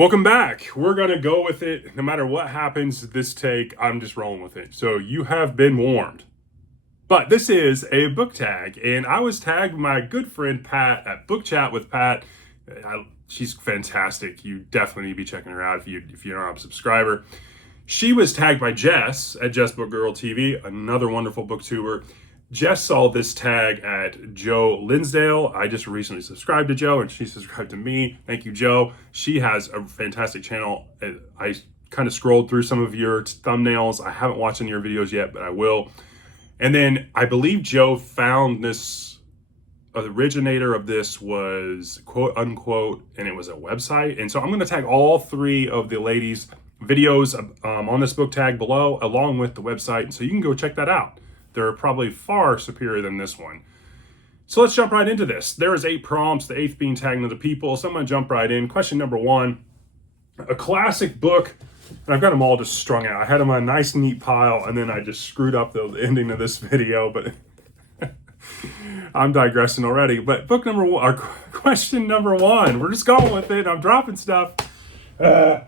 Welcome back. We're going to go with it. No matter what happens this take, I'm just rolling with it. So you have been warned. But this is a book tag, and I was tagged my good friend Pat at Book Chat with Pat. She's fantastic. You definitely need to be checking her out if you're not a subscriber. She was tagged by Jess at Jess Book Girl TV, another wonderful booktuber. Jess saw this tag at Joe Linsdale. I just recently subscribed to Joe, and she subscribed to me. Thank you, Joe. She has a fantastic channel. I kind of scrolled through some of your thumbnails. I haven't watched any of your videos yet, but I will. And then I believe Joe found this, the originator of this was quote unquote, and it was a website. And so I'm going to tag all three of the ladies' videos on this book tag below, along with the website. And so you can go check that out. They're probably far superior than this one. So let's jump right into this. There is 8 prompts, the 8th being tagging other people. So I'm going to jump right in. Question number 1, a classic book. And I've got them all just strung out. I had them on a nice, neat pile, and then I just screwed up the ending of this video, but I'm digressing already. But book number 1, or question number 1, we're just going with it. I'm dropping stuff, but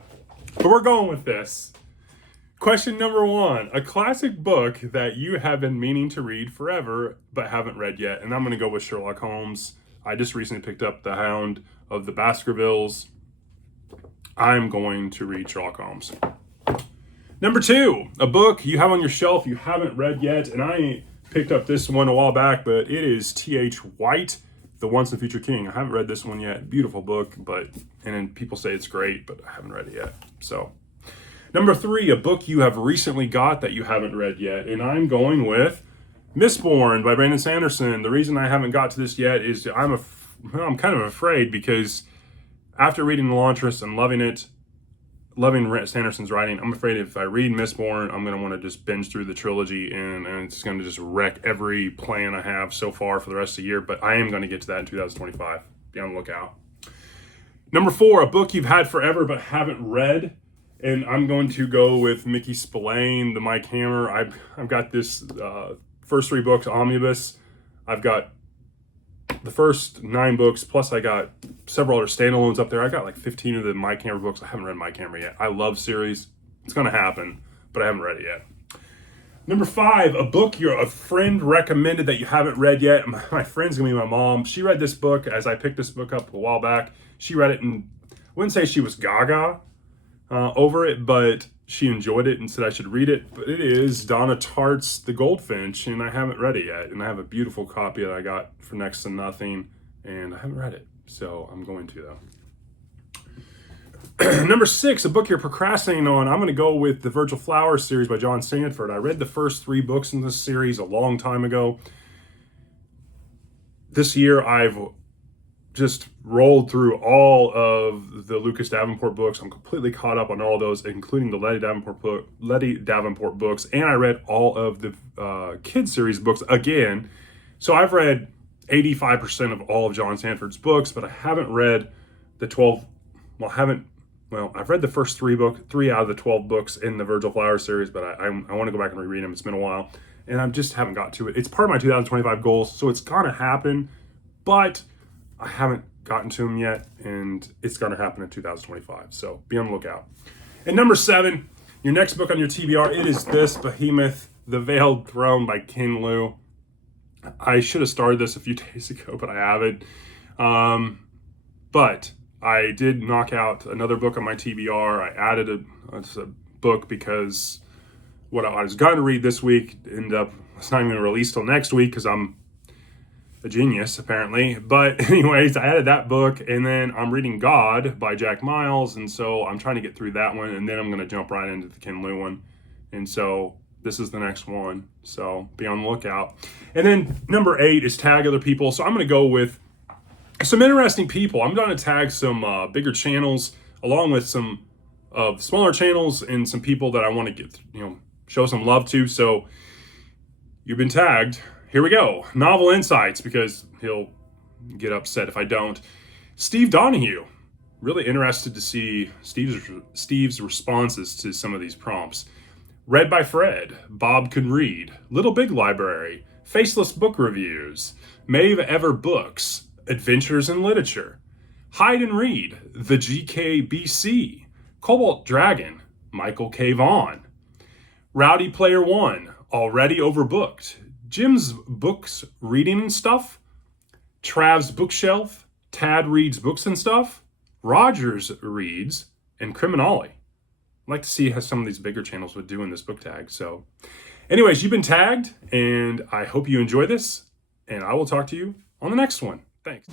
we're going with this. Question number 1, a classic book that you have been meaning to read forever, but haven't read yet. And I'm going to go with Sherlock Holmes. I just recently picked up The Hound of the Baskervilles. I'm going to read Sherlock Holmes. Number 2, a book you have on your shelf you haven't read yet, and I picked up this one a while back, but it is T.H. White, The Once and Future King. I haven't read this one yet. Beautiful book, and then people say it's great, but I haven't read it yet. So, number 3, a book you have recently got that you haven't read yet, and I'm going with Mistborn by Brandon Sanderson. The reason I haven't got to this yet is I'm kind of afraid because after reading The Launtress and loving Sanderson's writing, I'm afraid if I read Mistborn, I'm going to want to just binge through the trilogy and it's going to just wreck every plan I have so far for the rest of the year. But I am going to get to that in 2025. Be on the lookout. Number 4, a book you've had forever but haven't read. And I'm going to go with Mickey Spillane, the Mike Hammer. I've got this first 3 books omnibus. I've got the first 9 books, plus I got several other standalones up there. I got like 15 of the Mike Hammer books. I haven't read Mike Hammer yet. I love series. It's going to happen, but I haven't read it yet. Number 5, a book a friend recommended that you haven't read yet. My friend's going to be my mom. She read this book as I picked this book up a while back. She read it and I wouldn't say she was gaga over it, but she enjoyed it and said I should read it. But it is Donna Tartt's The Goldfinch, and I haven't read it yet. And I have a beautiful copy that I got for next to nothing, and I haven't read it. So I'm going to, though. Number 6, a book you're procrastinating on. I'm going to go with the Virgil Flowers series by John Sandford. I read the first 3 books in this series a long time ago. This year, I've just rolled through all of the Lucas Davenport books. I'm completely caught up on all those, including the Letty Davenport books, and I read all of the kids series books again. So I've read 85% of all of John Sandford's books, but I haven't read the 12. I've read the first 3 out of the 12 books in the Virgil Flowers series, but I want to go back and reread them. It's been a while, and I just haven't got to it. It's part of my 2025 goals, so it's gonna happen, but I haven't gotten to them yet, and it's going to happen in 2025. So be on the lookout. And number 7, your next book on your TBR, it is this Behemoth, The Veiled Throne by Ken Liu. I should have started this a few days ago, but I haven't. But I did knock out another book on my TBR. I added a book because what I was going to read this week it's not even going to release till next week because I'm a genius, apparently. But anyways, I added that book, and then I'm reading God by Jack Miles, and so I'm trying to get through that one, and then I'm going to jump right into the Ken Liu one. And so this is the next one, so be on the lookout. And then number 8 is tag other people. So I'm going to go with some interesting people. I'm going to tag some bigger channels, along with some smaller channels, and some people that I want to get, show some love to. So you've been tagged. Here we go. Novel Insights, because he'll get upset if I don't. Steve Donahue. Really interested to see Steve's responses to some of these prompts. Read by Fred. Bob Could Read. Little Big Library. Faceless Book Reviews. Maeve Ever Books. Adventures in Literature. Hide and Read, The GKBC, Cobalt Dragon, Michael K. Vaughn, Rowdy Player One, Already Overbooked, Jim's Books, Reading and Stuff, Trav's Bookshelf, Tad Reads Books and Stuff, Rogers Reads, and Criminale. I'd like to see how some of these bigger channels would do in this book tag. So anyways, you've been tagged, and I hope you enjoy this, and I will talk to you on the next one. Thanks.